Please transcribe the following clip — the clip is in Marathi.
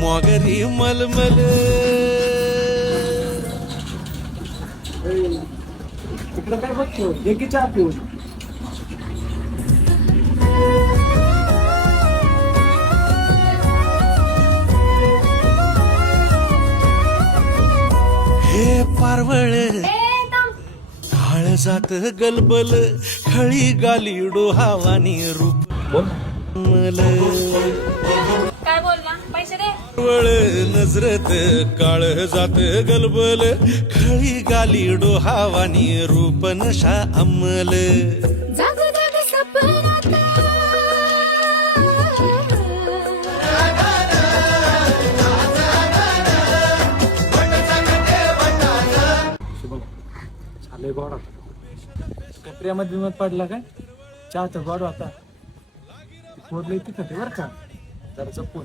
मोगरी मलमल. इकडं काय बघतो एकीच्या पिऊन. हे पारवळ काळ जात गलबल, खळी गाली डोहावानी रूप मल. काय बोलला? पैसे दे. वळ नजरत काळ जात गलबल, खळी गाली डोहावानी रूप नशा अंमल. जाग जाग सपनात झाले गोड आता. काय प्रेमात बिमात पडला काय? चहाचा गोड होता. फोडले तिखट आहे बरं का, जरा जपून.